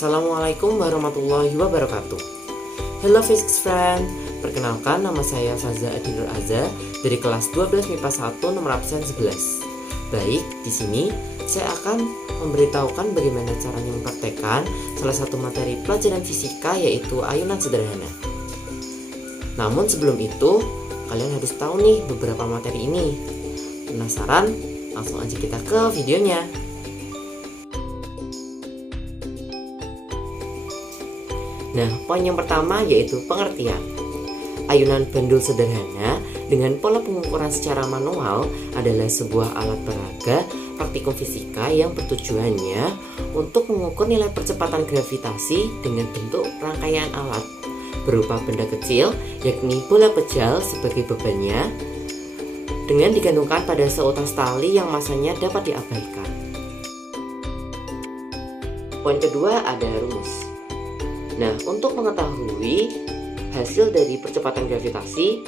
Assalamualaikum warahmatullahi wabarakatuh. Hello physics friend, perkenalkan nama saya Faza Adinur Aza dari kelas 12 MIPA 1 nomor absen 11. Baik, di sini saya akan memberitahukan bagaimana caranya mempraktekkan salah satu materi pelajaran fisika, yaitu ayunan sederhana. Namun sebelum itu, kalian harus tahu nih beberapa materi ini. Penasaran? Langsung aja kita ke videonya. Nah, poin yang pertama yaitu pengertian. Ayunan pendul sederhana dengan pola pengukuran secara manual adalah sebuah alat peraga praktikum fisika yang bertujuannya untuk mengukur nilai percepatan gravitasi dengan bentuk rangkaian alat berupa benda kecil, yakni bola pejal sebagai bebannya, dengan digantungkan pada seutas tali yang masanya dapat diabaikan. Poin kedua ada rumus. Nah, untuk mengetahui hasil dari percepatan gravitasi,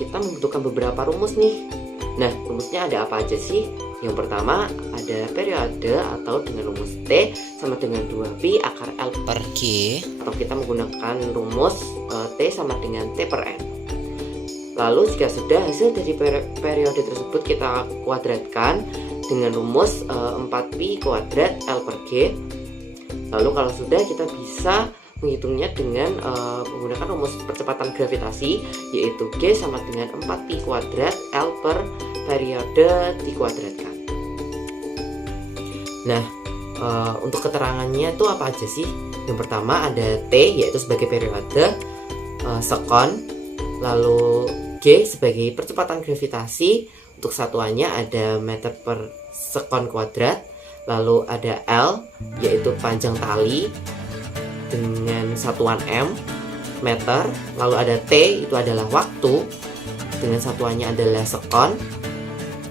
kita membutuhkan beberapa rumus nih. Nah, rumusnya ada apa aja sih? Yang pertama ada periode atau dengan rumus T sama dengan 2pi akar L per G, atau kita menggunakan rumus T sama dengan T per N. Lalu jika sudah hasil dari periode tersebut kita kuadratkan dengan rumus 4pi kuadrat L per G. Lalu kalau sudah, kita bisa menghitungnya dengan menggunakan rumus percepatan gravitasi, yaitu G sama dengan 4pi kuadrat L per periode dikuadratkan. Nah, untuk keterangannya itu apa aja sih? Yang pertama ada T, yaitu sebagai periode, sekon, lalu G sebagai percepatan gravitasi, untuk satuannya ada meter per sekon kuadrat, lalu ada L, yaitu panjang tali dengan satuan M, meter, lalu ada T, itu adalah waktu dengan satuannya adalah sekon,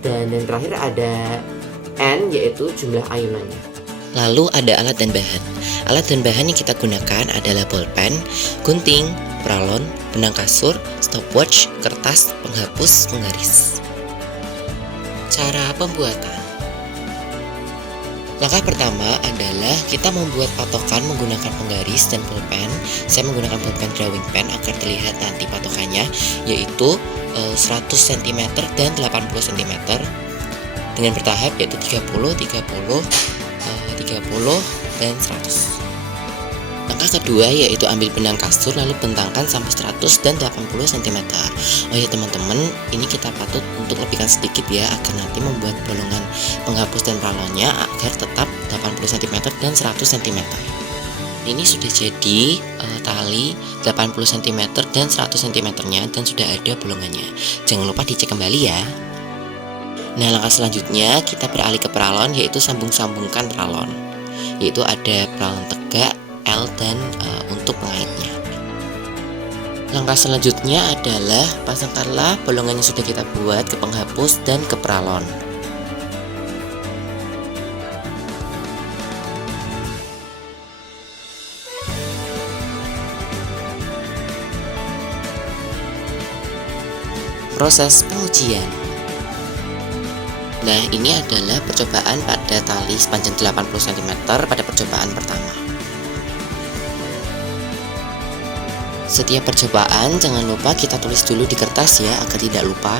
dan yang terakhir ada N, yaitu jumlah ayunannya. Lalu ada alat dan bahan. Alat dan bahan yang kita gunakan adalah bolpen, gunting, pralon, benang kasur, stopwatch, kertas, penghapus, penggaris. Cara pembuatan. Langkah pertama adalah kita membuat patokan menggunakan penggaris dan pulpen. Saya menggunakan pulpen drawing pen agar terlihat nanti patokannya, yaitu 100 cm dan 80 cm dengan bertahap, yaitu 30, 30 dan 100. Langkah kedua yaitu ambil benang kasur lalu bentangkan sampai 100 dan 80 cm. Oh ya teman-teman, ini kita patut untuk lebihkan sedikit ya, agar nanti membuat bolongan penghapus dan pralonnya agar tetap 80 cm dan 100 cm. Ini sudah jadi tali 80 cm dan 100 cm nya, dan sudah ada bolongannya. Jangan lupa dicek kembali ya. Nah, langkah selanjutnya kita beralih ke pralon, yaitu sambung-sambungkan pralon, yaitu ada pralon tegak, L, dan untuk pengaitnya. Langkah selanjutnya adalah pasangkanlah bolongan yang sudah kita buat ke penghapus dan ke pralon. Proses pengujian. Nah, ini adalah percobaan pada tali sepanjang 80 cm pada percobaan pertama. Setiap percobaan jangan lupa kita tulis dulu di kertas ya, agar tidak lupa.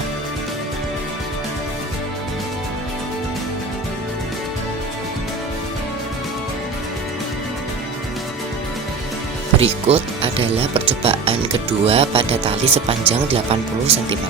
Berikut adalah percobaan kedua pada tali sepanjang 80 cm.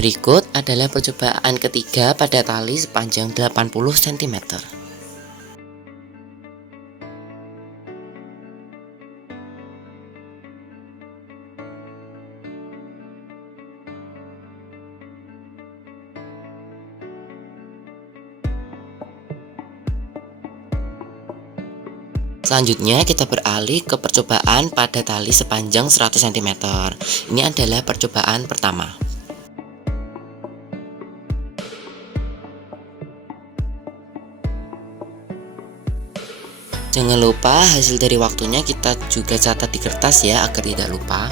Berikut adalah percobaan ketiga pada tali sepanjang 80 cm. Selanjutnya kita beralih ke percobaan pada tali sepanjang 100 cm. Ini adalah percobaan pertama. Jangan lupa hasil dari waktunya kita juga catat di kertas ya, agar tidak lupa.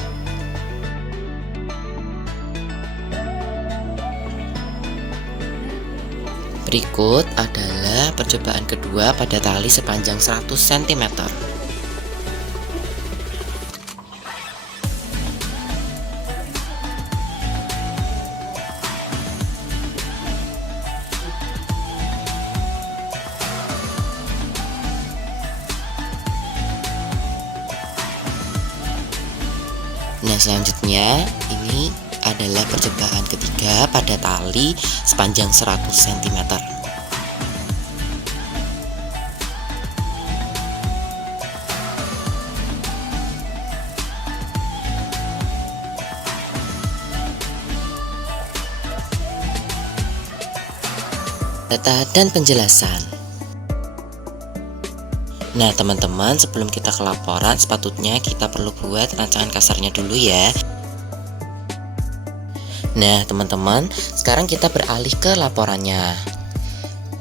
Berikut adalah percobaan kedua pada tali sepanjang 100 cm. Nah, selanjutnya ini adalah percobaan ketiga pada tali sepanjang 100 cm. Data dan penjelasan. Nah teman-teman, sebelum kita ke laporan sepatutnya kita perlu buat rancangan kasarnya dulu ya. Nah teman-teman, sekarang kita beralih ke laporannya.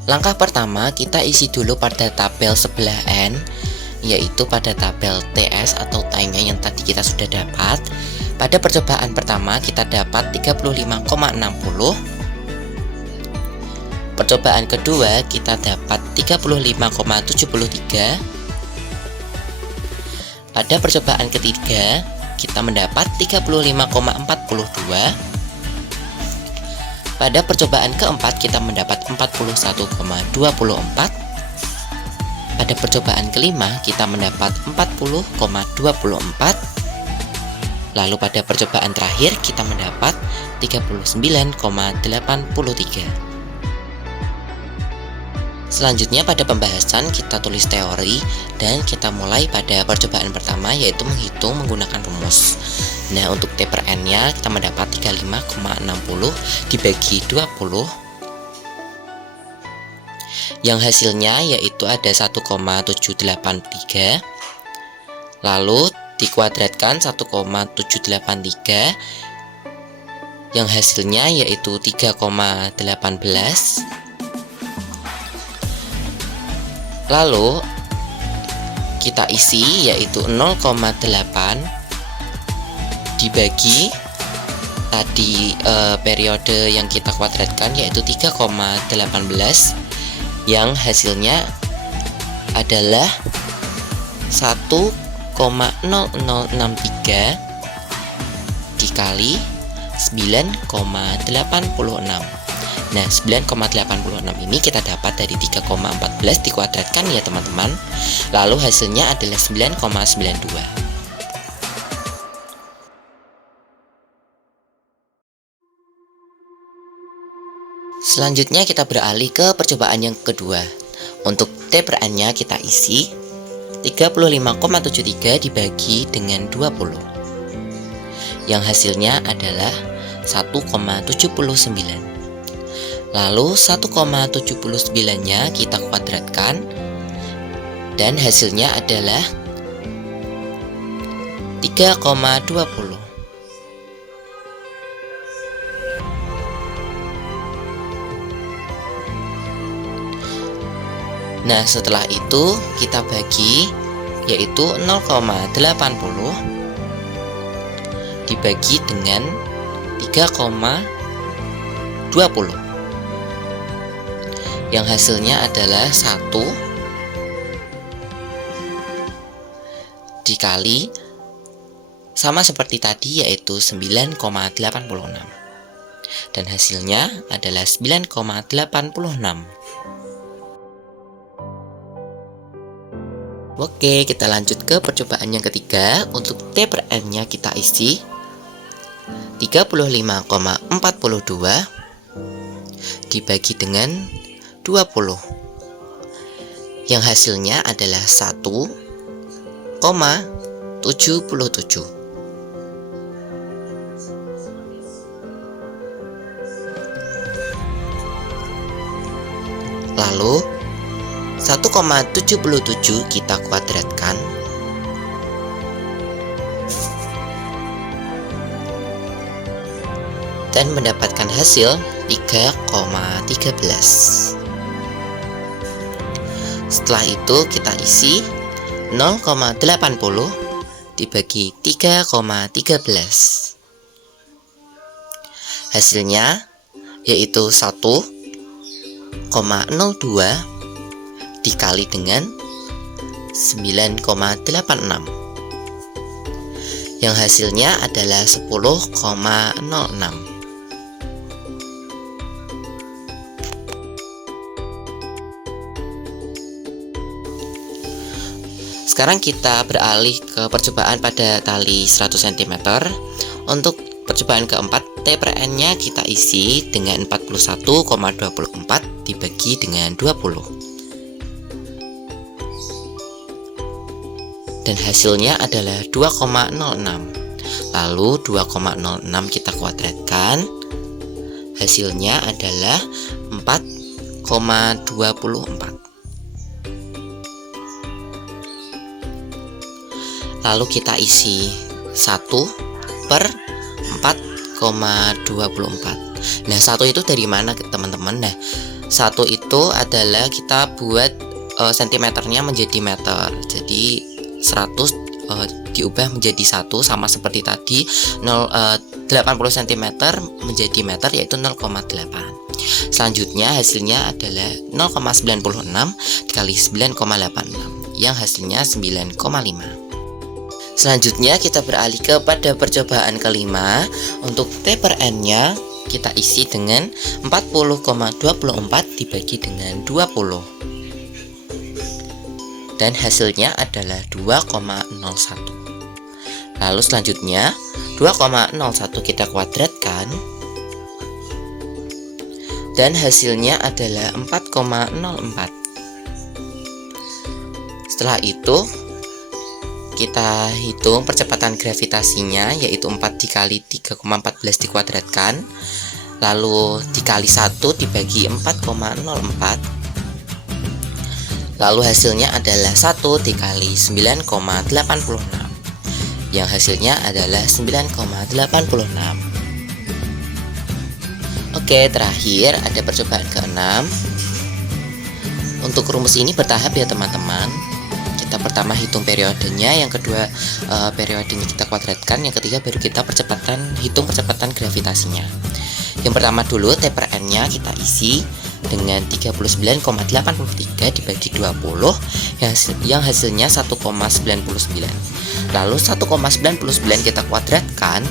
Langkah pertama, kita isi dulu pada tabel sebelah N, yaitu pada tabel TS atau time-nya yang tadi kita sudah dapat. Pada percobaan pertama kita dapat 35,60. Percobaan kedua kita dapat 35,73. Pada percobaan ketiga kita mendapat 35,42. Pada percobaan keempat kita mendapat 41,24. Pada percobaan kelima kita mendapat 40,24. Lalu pada percobaan terakhir kita mendapat 39,83. Selanjutnya pada pembahasan kita tulis teori dan kita mulai pada percobaan pertama, yaitu menghitung menggunakan rumus. Nah untuk T per N nya kita mendapat 35,60 dibagi 20, yang hasilnya yaitu ada 1,783. Lalu dikuadratkan 1,783, yang hasilnya yaitu 3,18. Lalu kita isi yaitu 0,8 dibagi tadi periode yang kita kuadratkan yaitu 3,18, yang hasilnya adalah 1,0063 dikali 9,86. Nah 9,86 ini kita dapat dari 3,14 dikuadratkan ya teman-teman. Lalu hasilnya adalah 9,92. Selanjutnya kita beralih ke percobaan yang kedua. Untuk T per N nya kita isi 35,73 dibagi dengan 20, yang hasilnya adalah 1,79. Lalu 1,79 nya kita kuadratkan dan hasilnya adalah 3,20. Nah setelah itu kita bagi, yaitu 0,80 dibagi dengan 3,20, yang hasilnya adalah 1 dikali sama seperti tadi yaitu 9,86, dan hasilnya adalah 9,86. Oke, kita lanjut ke percobaan yang ketiga. Untuk T per N nya kita isi 35,42 dibagi dengan 20, yang hasilnya adalah 1,77. Lalu 1,77 kita kuadratkan dan mendapatkan hasil 3,13. Setelah itu kita isi 0,80 dibagi 3,13. Hasilnya yaitu 1,02 dikali dengan 9,86, yang hasilnya adalah 10,06. Sekarang kita beralih ke percobaan pada tali 100 cm. Untuk percobaan keempat, T per N nya kita isi dengan 41,24 dibagi dengan 20, dan hasilnya adalah 2,06. Lalu 2,06 kita kuadratkan, hasilnya /adalah 4,24. Lalu kita isi 1/4,24. Nah, 1 itu dari mana teman-teman? Nah, 1 itu adalah kita buat sentimeternya menjadi meter. Jadi 100 diubah menjadi 1, sama seperti tadi 80 cm menjadi meter, yaitu 0,8. Selanjutnya hasilnya adalah 0,96 dikali 9,86, yang hasilnya 9,5. Selanjutnya kita beralih kepada percobaan kelima. Untuk T per N nya kita isi dengan 40,24 dibagi dengan 20, dan hasilnya adalah 2,01. Lalu selanjutnya 2,01 kita kuadratkan, dan hasilnya adalah 4,04. Setelah itu kita hitung percepatan gravitasinya, yaitu 4 dikali 3,14 dikuadratkan, lalu dikali 1 dibagi 4,04, lalu hasilnya adalah 1 dikali 9,86, yang hasilnya adalah 9,86. Oke, terakhir ada percobaan ke-6. Untuk rumus ini bertahap ya teman-teman. Kita pertama hitung periodenya, yang kedua periodenya kita kuadratkan, yang ketiga baru kita hitung percepatan gravitasinya. Yang pertama dulu, T per N nya kita isi dengan 39,83 dibagi 20, yang hasilnya 1,99. Lalu 1,99 kita kuadratkan,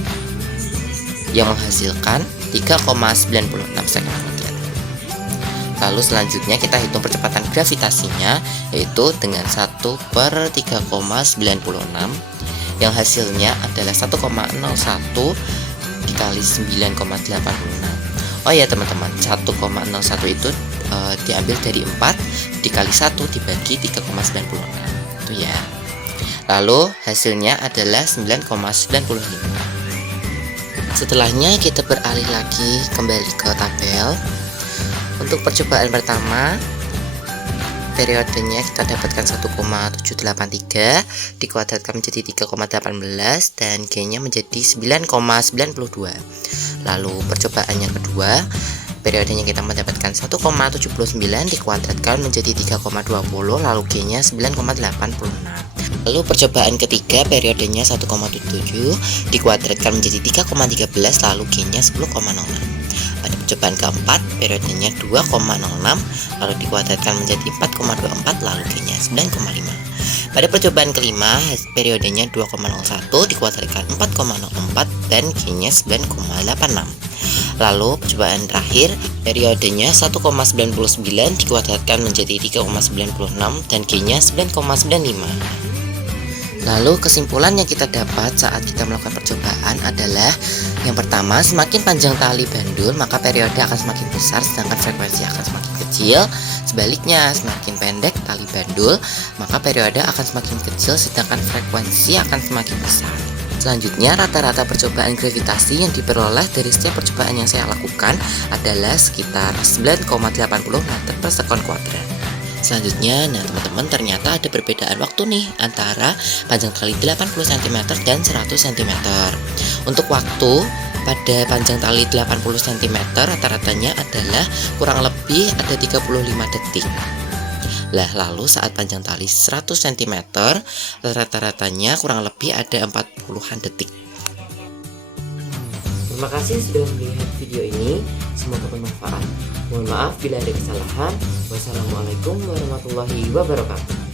yang menghasilkan 3,96 sekon kuadrat. Lalu selanjutnya kita hitung percepatan gravitasinya, yaitu dengan 1/3,96, yang hasilnya adalah 1,01 dikali 9,86. Oh ya teman-teman, 1,01 itu diambil dari 4 dikali 1 dibagi 3,96 itu ya. Lalu hasilnya adalah 9,95. Setelahnya kita beralih lagi kembali ke tabel. Untuk percobaan pertama, periodenya kita dapatkan 1,783 dikuadratkan menjadi 3,18, dan G-nya menjadi 9,92. Lalu percobaan yang kedua, periodenya kita mendapatkan 1,79 dikuadratkan menjadi 3,20, lalu G-nya 9,86. Lalu percobaan ketiga, periodenya 1,7 dikuadratkan menjadi 3,13, lalu G-nya 10,06. Pada percobaan keempat, periodenya 2,06 lalu dikuadratkan menjadi 4,24, lalu G-nya 9,5. Pada percobaan kelima, periodenya 2,01 dikuadratkan 4,04 dan G-nya 9,86. Lalu percobaan terakhir, periodenya 1,99 dikuadratkan menjadi 3,96 dan G-nya 9,95. Lalu kesimpulan yang kita dapat saat kita melakukan percobaan adalah, yang pertama, semakin panjang tali bandul maka periode akan semakin besar sedangkan frekuensi akan semakin kecil. Sebaliknya, semakin pendek tali bandul maka periode akan semakin kecil sedangkan frekuensi akan semakin besar. Selanjutnya, rata-rata percobaan gravitasi yang diperoleh dari setiap percobaan yang saya lakukan adalah sekitar 9,80 meter per sekon kuadrat. Selanjutnya, nah teman-teman, ternyata ada perbedaan waktu nih antara panjang tali 80 cm dan 100 cm. Untuk waktu pada panjang tali 80 cm rata-ratanya adalah kurang lebih ada 35 detik. Lah lalu saat panjang tali 100 cm, rata-ratanya kurang lebih ada 40-an detik. Terima kasih sudah melihat video ini, semoga bermanfaat. Mohon maaf bila ada kesalahan. Wassalamualaikum warahmatullahi wabarakatuh.